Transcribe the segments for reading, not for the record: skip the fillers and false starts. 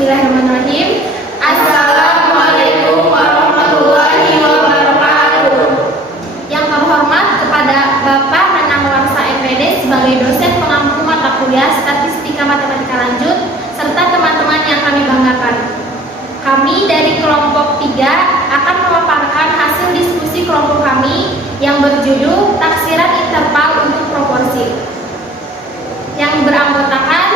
Bismillahirrahmanirrahim. Assalamualaikum warahmatullahi wabarakatuh. Yang terhormat kepada Bapak Nanang Warsa MPD sebagai dosen pengampu mata kuliah Statistika Matematika Lanjut serta teman-teman yang kami banggakan. Kami dari kelompok 3 akan memaparkan hasil diskusi kelompok kami yang berjudul Taksiran Interval untuk Proporsi. Yang beranggotakan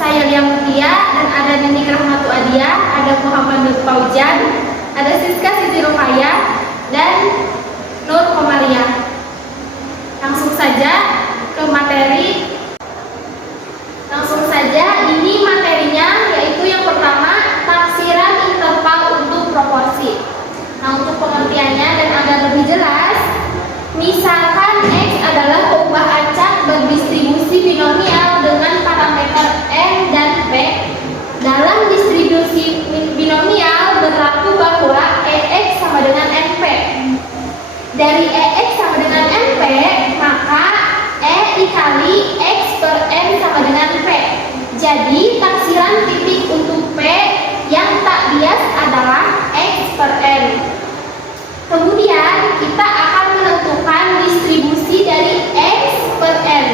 saya Lia Mutia dan ada Nini Rahmatu Adia, ada Muhammad Nur Paujan, ada Siska Siti Rukaya dan Nur Komaria. Langsung saja ke materi. Ini materinya yaitu yang pertama taksiran interval untuk proporsi. Nah, untuk pengertiannya dan agar lebih jelas, misalkan X adalah ubah acak berdistribusi binomial dengan parameter N dan P. Dalam distribusi binomial berlaku bahwa EX sama dengan NP. Dari EX sama dengan NP, maka E dikali X per N sama dengan P. Jadi taksiran titik untuk P yang tak bias adalah X per N. Kemudian kita akan menentukan distribusi dari X per N.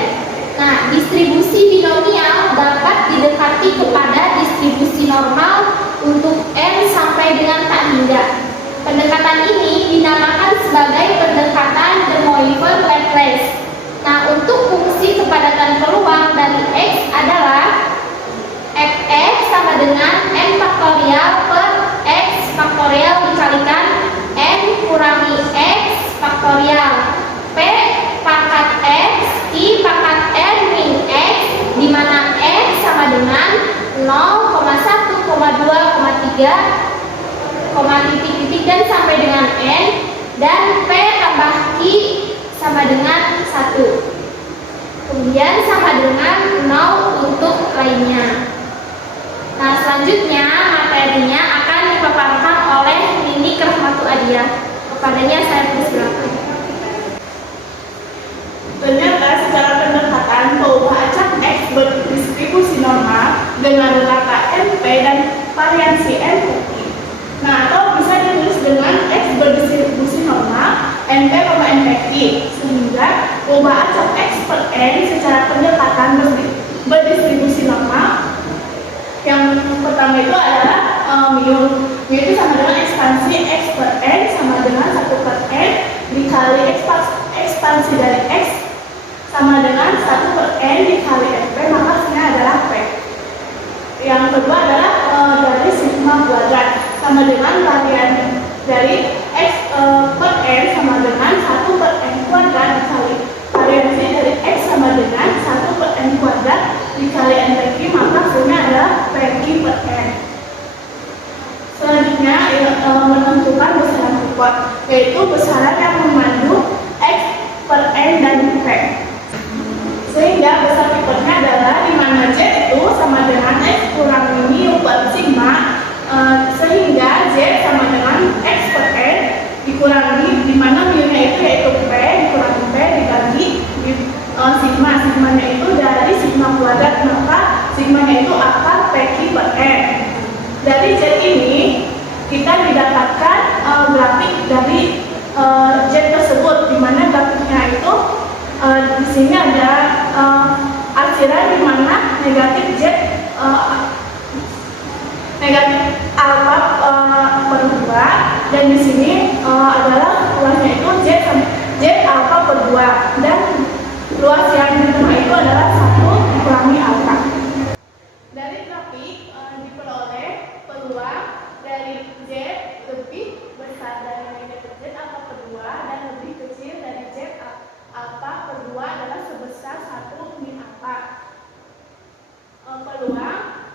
Nah, distribusi binomial dapat didekati kepada distribusi normal untuk N sampai dengan tak hingga. Pendekatan ini dinamakan sebagai pendekatan De Moivre-Laplace. Nah, untuk fungsi kepadatan peluang dari X adalah Fx sama dengan N faktorial per X faktorial dikalikan N kurangi X faktorial P pangkat X I pangkat N min X, di mana X sama dengan 0,1, 2,3, titik-titik dan sampai dengan N, dan P tambah Q sama dengan 1. Kemudian sama dengan 0 untuk lainnya. Nah, selanjutnya materinya akan dipaparkan oleh Nini Rahmatu Adia. Kepadanya saya persilakan. Ternyata secara pendekatan peubah acak X berdistribusi normal dengan rata NP dan variansi NPI. Nah, atau bisa ditulis dengan X berdistribusi normal NP, NPI, sehingga peubah acak X per N secara pendekatan berdistribusi normal. Yang pertama itu adalah mu itu sama dengan ekspansi X per N sama dengan 1 per N dikali ekspansi dari X sama dengan 1 per N dikali NP, maka hasilnya adalah P. Yang kedua adalah dari sigma kuadrat sama dengan varian dari X per N sama dengan 1 per N kuadrat dikali variansi dari X sama dengan 1 per N kuadrat dikali NPQ, maka hasilnya adalah PQ per N. Selanjutnya menentukan besaran kupon, yaitu besaran yang memandu X per N dan P. Sehingga besar kuponnya adalah di mana Z itu sama dengan X kurang mu per sigma, sehingga Z sama dengan X per N dikurangi di mana mu-nya itu yaitu P dikurangi P dibagi sigma. Sigmanya itu dari sigma kuadrat, maka sigmanya itu akar PQ per N. Dari Z ini kita didapatkan grafik dari Z tersebut, di mana grafiknya itu di sini ada arsiran di mana negatif Z negatif alfa per 2, dan di sini adalah luasnya itu Z alfa per 2, dan luas yang di tengah itu adalah 1 dikurangi alfa. Dari grafik diperoleh peluang dari Z lebih besar dari negatif Z alfa per 2 dan lebih kecil dari Z alfa per 2 adalah sebesar 1 min alfa. Peluang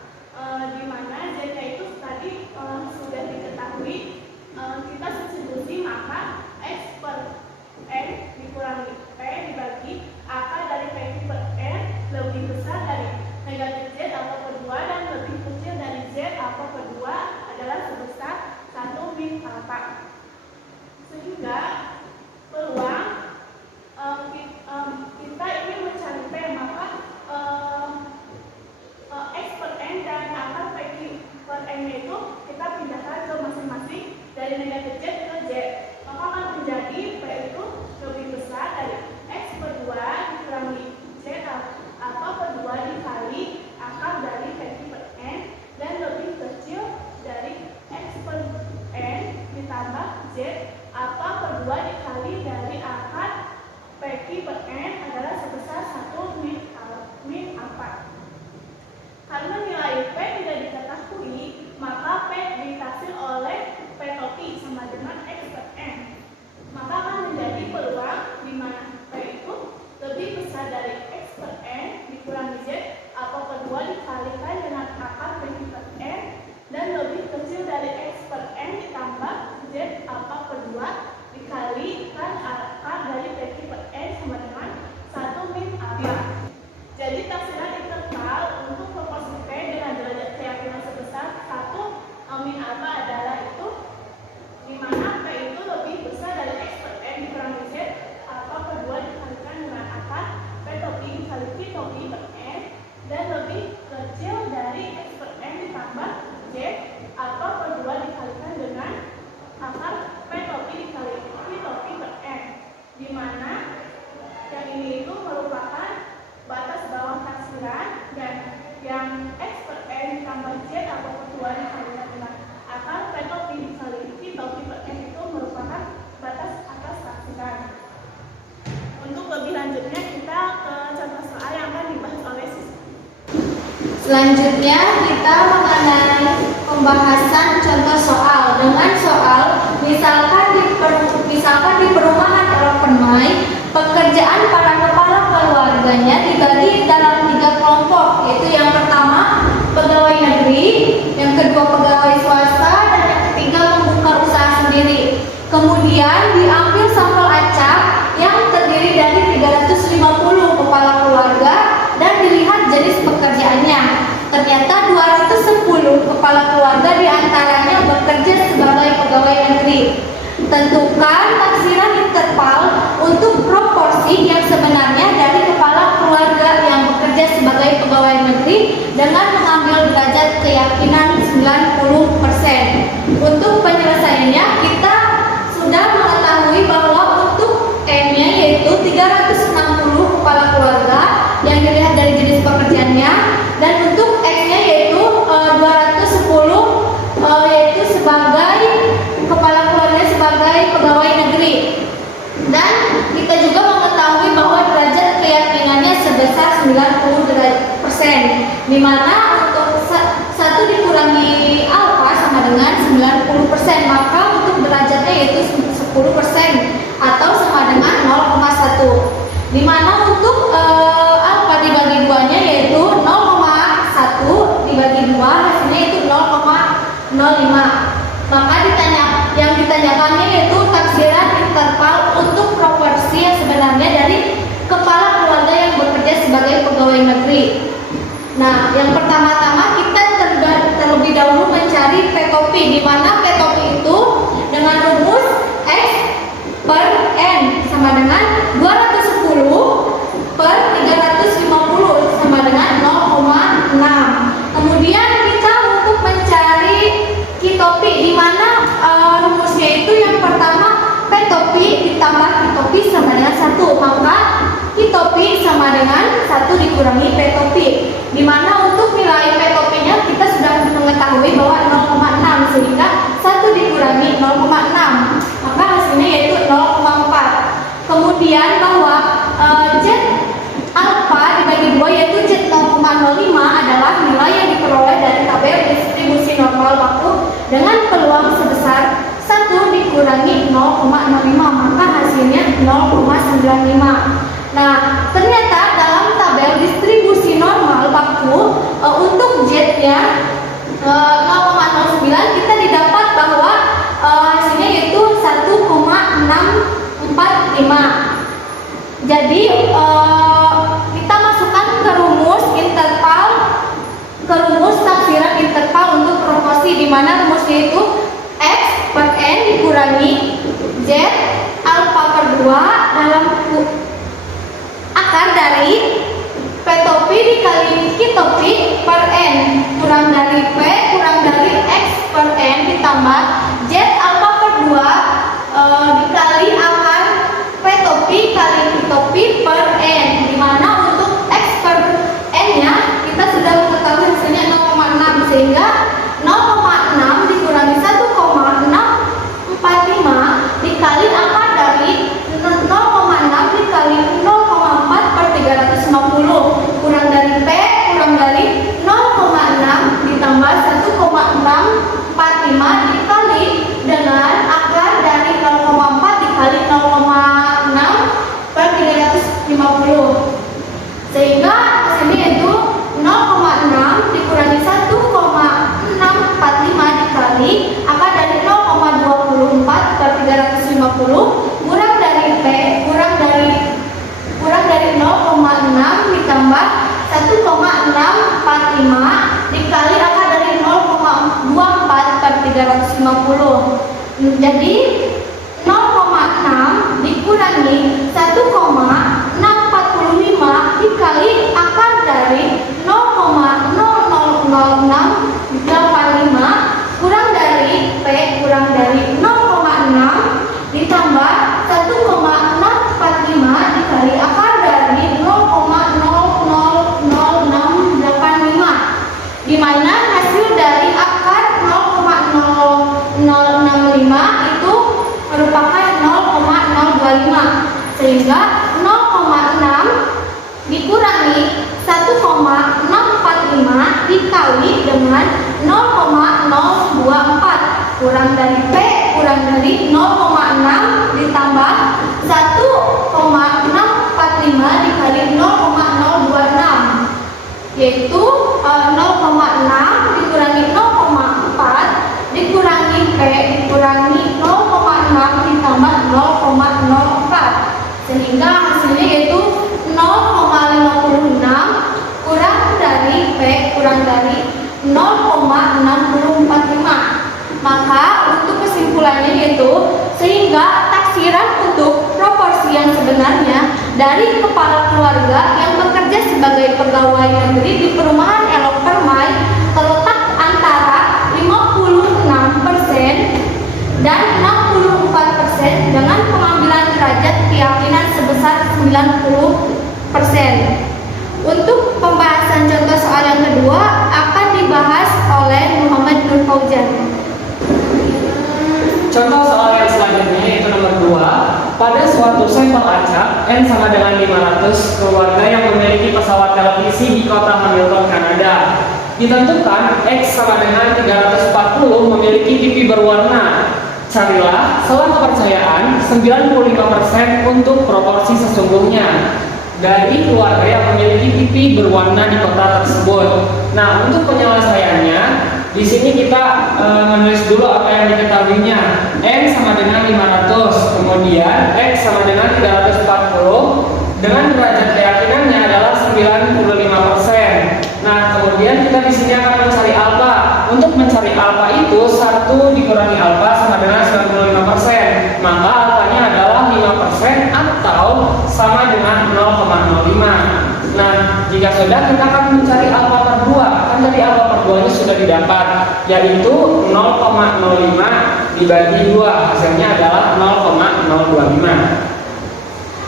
di mana Z-nya itu tadi sudah diketahui, kita substitusi, maka X per N dikurangi P dibagi akar dari PQ per N lebih besar dari negatif Z alfa per 2 dan lebih kecil dari Z alfa per 2 adalah sebesar 1 min alfa. Sehingga peluang kita ini mencari P, maka X per N dan akar PQ per dikurangi Z atau per 2 dikali dengan akar P topi dikali Q topi per N itu merupakan batas atas taksiran. Untuk lebih lanjutnya kita ke contoh soal yang akan dibahas oleh siswa. Selanjutnya kita mengenai pembahasan contoh soal. Dengan soal misalkan di perumahan Eropenmai, pekerjaan para kepala keluarganya dibagi dalam 3 kelompok, yaitu yang pertama pegawai negeri, yang kedua pegawai swasta, dan yang ketiga membuka usaha sendiri. Kemudian diambil sampel acak yang terdiri dari 350 kepala keluarga dan dilihat jenis pekerjaannya. Ternyata 210 kepala keluarga diantaranya bekerja sebagai pegawai negeri. Tentukan taksiran interval untuk proporsi yang sebenarnya dari kepala keluarga yang bekerja sebagai pegawai negeri dengan mengambil derajat keyakinan 90%. Untuk penyelesaiannya kita sudah mengetahui bahwa untuk M-nya yaitu 360 kepala keluarga yang dilihat dari jenis pekerjaannya, dan untuk X-nya yaitu 210 yaitu sebagai kepala keluarga sebagai pegawai negeri. Dan kita juga mengetahui bahwa derajat keyakinannya sebesar 90%, di mana untuk 1 dikurangi alfa sama dengan 90%, maka untuk derajatnya yaitu 10% atau sama dengan 0,1, di mana untuk alfa dibagi 2-nya yaitu 0,1 dibagi 2 hasilnya itu 0,05. Maka yang ditanyakannya yaitu taksiran interval untuk proporsi yang sebenarnya dari kepala keluarga yang bekerja sebagai pegawai negeri. Nah, yang pertama-tama kita terlebih dahulu mencari P topi, di mana P topi itu dengan rumus X per N sama dengan 210 per 350 sama dengan 0,6. Kemudian kita untuk mencari Q topi, di mana rumusnya itu yang pertama P topi ditambah Q topi sama dengan 1, maka Q topi sama dengan 1 dikurangi P topi, di mana untuk nilai P topinya kita sudah mengetahui bahwa 0,6, sehingga 1 dikurangi 0,6 maka hasilnya yaitu 0,4. Kemudian bahwa Z alfa dibagi 2 yaitu Z 0,05 adalah nilai yang diperoleh dari tabel distribusi normal waktu dengan peluang sebesar 1 dikurangi 0,05, maka hasilnya 0,95. Nah, ternyata dalam tabel distribusi normal waktu untuk Z-nya 0,09 kita didapat bahwa hasilnya yaitu 1,645. Jadi kita masukkan ke rumus taksiran interval untuk proporsi, di mana rumusnya itu X per N dikurangi Z alfa per 2 dalam akar dari P topi dikali Q topi per N kurang dari P kurang dari X per N ditambah Z alfa per 2 dikali akar P topi kali Q topi per N, di mana untuk X per N nya kita sudah mengetahui hasilnya 0,6, sehingga 0,6 dikurangi 1,645 dikali akar dari 0,6 dikali 0,4 per 350 kurang dari P kurang dari 0,6 ditambah 1,645 dikali dengan akar dari 0,4 dikali 0,6 per 350, sehingga hasilnya itu 0,6 dikurangi 1,645 dikali akar dari 0,24 per 350 kurang dari P kurang dari 0,6 ditambah 1,645 dikali akar dari 0,24 per 350. Jadi 0,6 dikurangi 1,645 dikali akar dari 0,000685 kurang dari P kurang dari 0,6 ditambah 1,645 dikali akar dari 0,000685, di mana hasil sehingga 0,6 dikurangi 1,645 dikali dengan 0,024 kurang dari P kurang dari 0,6 ditambah 1,645 dikali 0,026 yaitu 0,6 dikurangi 0,4 dikurangi P dikurangi 0,6 ditambah 0,04 sehingga hasilnya yaitu 0,56 kurang dari P kurang dari 0,645. Maka untuk kesimpulannya yaitu sehingga taksiran untuk proporsi yang sebenarnya dari kepala keluarga yang bekerja sebagai pegawai negeri di perumahan Elok Permai terletak antara 56% dan 64% dengan pengambilan derajat keyakinan sebesar 90%. Untuk pembahasan contoh soal yang kedua akan dibahas oleh Muhammad Nur Fauzan. Contoh soal yang selanjutnya yaitu nomor 2. Pada suatu sampel acak N sama dengan 500 keluarga yang memiliki pesawat televisi di kota Hamilton, Kanada. Ditentukan X sama dengan 340 memiliki TV berwarna. Carilah selang kepercayaan 95% untuk proporsi sesungguhnya dari keluarga yang memiliki TV berwarna di kota tersebut. Nah, untuk penyelesaiannya, di sini kita menulis dulu apa yang diketahuinya. N sama dengan 500, kemudian X sama dengan 340, dengan derajat keyakinannya adalah 95%. Nah, kemudian kita di sini akan mencari alfa. Untuk mencari alfa itu 1 dikurangi alfa sama dengan 95%. Maka alfanya adalah 5% atau sama dengan 0,05. Nah, jika sudah kita akan mencari alfa per 2. Kan dari alfa per 2 nya sudah didapat, yaitu 0,05 dibagi 2. Hasilnya adalah 0,025.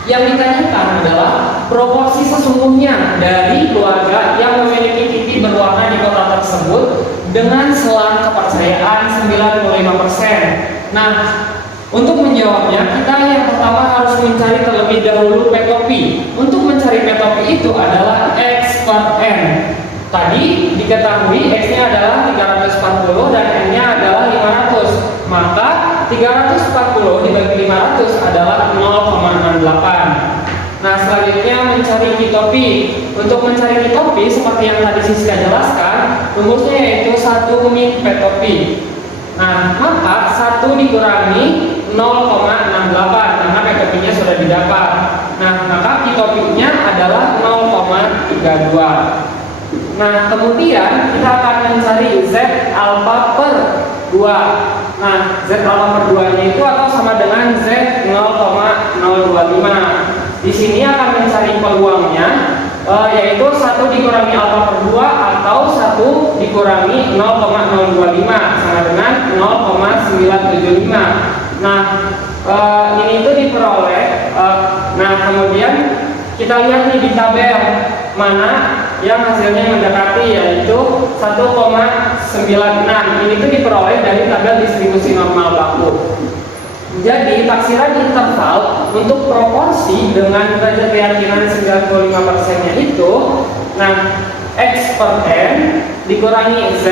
Yang ditanyakan adalah proporsi sesungguhnya dari keluarga yang memiliki TV berwarna di kota tersebut dengan selang kepercayaan 95%. Nah, untuk menjawabnya, kita yang pertama harus mencari terlebih dahulu P topi. Untuk mencari P topi itu adalah X per N. Tadi diketahui X-nya adalah 340 dan N-nya adalah 500. Maka 340 dibagi 500 adalah 0,68. Nah, selanjutnya mencari Q topi. Untuk mencari Q topi seperti yang tadi Siska jelaskan, rumusnya yaitu 1 min P topi. Nah, maka 1 dikurangi 0,68 karena P topinya sudah didapat. Nah, maka Q topinya adalah 0,32. Nah, kemudian kita akan mencari Z alfa per 2. Nah, Z alfa per 2 nya itu atau sama dengan Z 0,025. Di sini akan mencari peluangnya yaitu 1 dikurangi alfa per 2 atau 1 dikurangi 0,025 sama dengan 0,975. Nah, ini itu diperoleh. Nah, kemudian kita lihat nih di tabel mana yang hasilnya mendekati, yaitu 1,96. Ini tuh diperoleh dari tabel distribusi normal baku. Jadi taksiran interval untuk proporsi dengan derajat keyakinan 95%-nya itu, nah, X per N dikurangi Z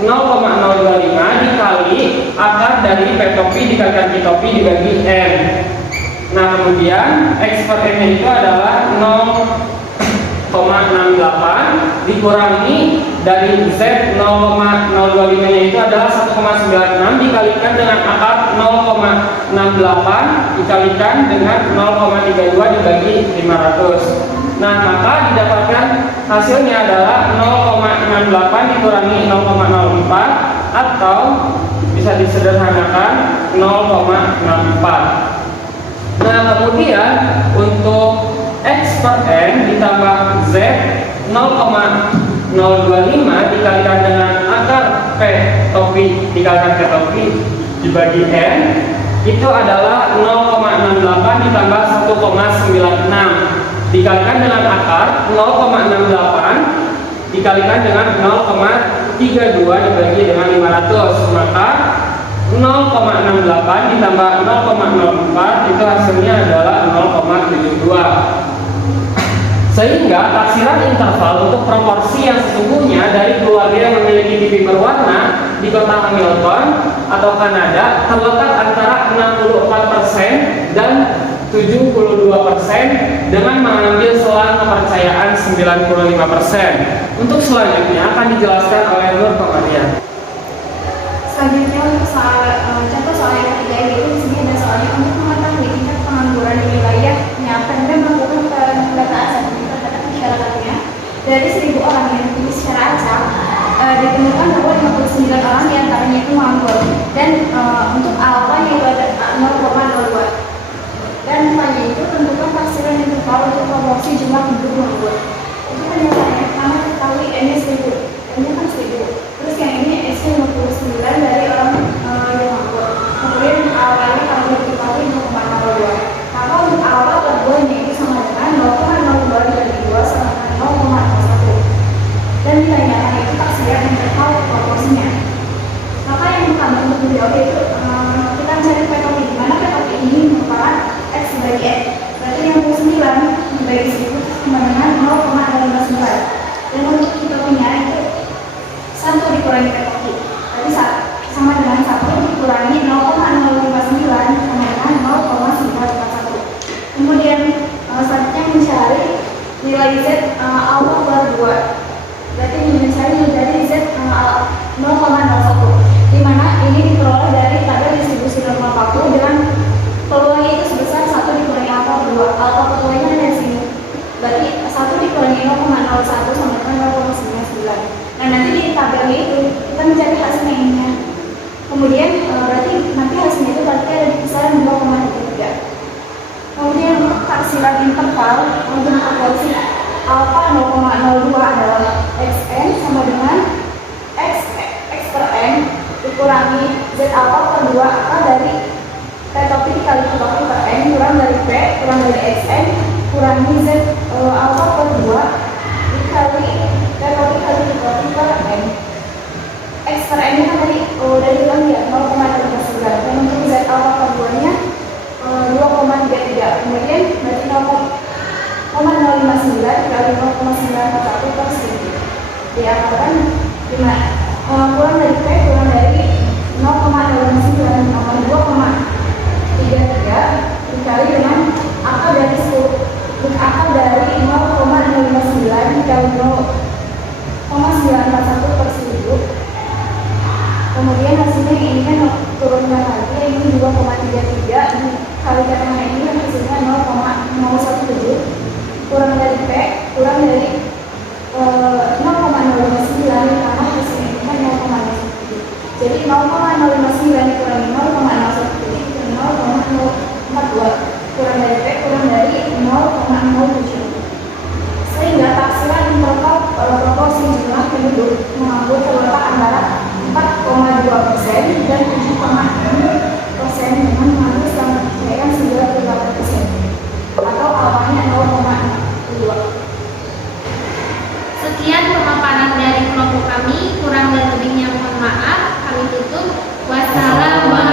0,025 dikali akar dari P topi dikalikan Q topi dibagi N. Nah, kemudian X per N itu adalah 0,68 dikurangi dari Z 0,025 nya itu adalah 1,96 dikalikan dengan akar 0,68 dikalikan dengan 0,32 dibagi 500. Nah, maka didapatkan hasilnya adalah 0,68 dikurangi 0,04 atau bisa disederhanakan 0,64. Nah, kemudian untuk X per N ditambah Z 0,025 dikalikan dengan akar P topi dikalikan P topi dibagi N itu adalah 0,68 ditambah 1,96 dikalikan dengan akar 0,68 dikalikan dengan 0,32 dibagi dengan 500. Maka 0,68 ditambah 0,04 itu hasilnya adalah 0,72. Sehingga taksiran interval untuk proporsi yang sesungguhnya dari keluarga yang memiliki TV berwarna di kota Hamilton atau Kanada terletak antara 64% dan 72% dengan mengambil selang kepercayaan 95%. Untuk selanjutnya akan dijelaskan oleh Nur Komarian. Selanjutnya untuk contoh soal yang ketiga yaitu di sini ada soalnya untuk mengetahui tingkat pengangguran di wilayahnya Pemda melakukan pendataan sertifikat data masyarakatnya dari 1.000 orang yang dipilih secara acak ditemukan bahwa 59 orang diantaranya itu menganggur dan untuk alfa yaitu ada 0,02 dan nilainya itu tentukan taksiran interval untuk proporsi jumlah penduduk menganggur. Itu penyataannya pertama ketahui N-nya 1.000, N-nya kan 1.000. Terus yang ini S-nya 59 dari orang yang manggur. Kemudian awalnya kalau diketahui 0,02. Maka untuk awal per 2 nya itu sama dengan 0,02 dibagi 2 sama dengan 0,01. Dan ditanyakan itu taksiran interval proporsinya. Maka yang pertama untuk menjawab itu kita mencari PKP di mana PKP ini merupakan X dibagi N. Berarti 69 dibagi 1.000 sama dengan 0,59. Dan untuk kita punya itu 1 dikurangi PKP. Berarti sama dengan 1 dikurangi 0,059 sama dengan 0,941. Kemudian selanjutnya mencari nilai Z alfa per 2. Berarti mencari nilai Z 0,01 di mana ini diperoleh dari tabel distribusi normal paku dengan peluangnya itu sebesar 1 dikurangi alfa per 2. Alfa per 2 nya ada di sini. Berarti 1 dikurangi 0,01 sama dengan 0,99. Nah nanti di tabelnya itu kita mencari hasilnya ininya. Kemudian berarti nanti hasilnya itu berarti ada di kisaran 2,33. Kemudian untuk taksiran interval untuk proporsi alfa 0,02 adalah xn sama dengan x per n dikurangi z alfa per 2 akar dari p topi dikali p topi per n kurang dari p kurang dari xn kurangi z alfa per 2 dikali p topi kali p topi per n. X per n nya kan tadi dari bilang ya 0,39 dan untuk z alfa per 2 nya 2,33. Kemudian berarti 0,059 dikali 0,941 per 1000 diakarkan dengan kurang dari P kurang dari 0,059 nomor 2,33 dikali dengan akar dari 10 akar dari 0,059 dikali 0,941 per 1000. Kemudian hasilnya ini kan turunkan lagi ini 2,33 dikalikan dengan ini hasilnya 0,017 kurang dari P kurang dari 0,059 karena hasilnya ini kan 0,07. Jadi 0,059 dikurangi 0,01 itu 0,042 kurang dari P kurang dari 0,07. Sehingga taksiran interval proporsi jumlah penduduk menganggur terletak antara 4,2% dan 7,6% dengan mengambil selama kepercayaan 98% atau awalnya 0,2. Sekian pemaparan dari kelompok kami, kurang dan lebihnya mohon maaf. Kami tutup. Wassalamualaikum.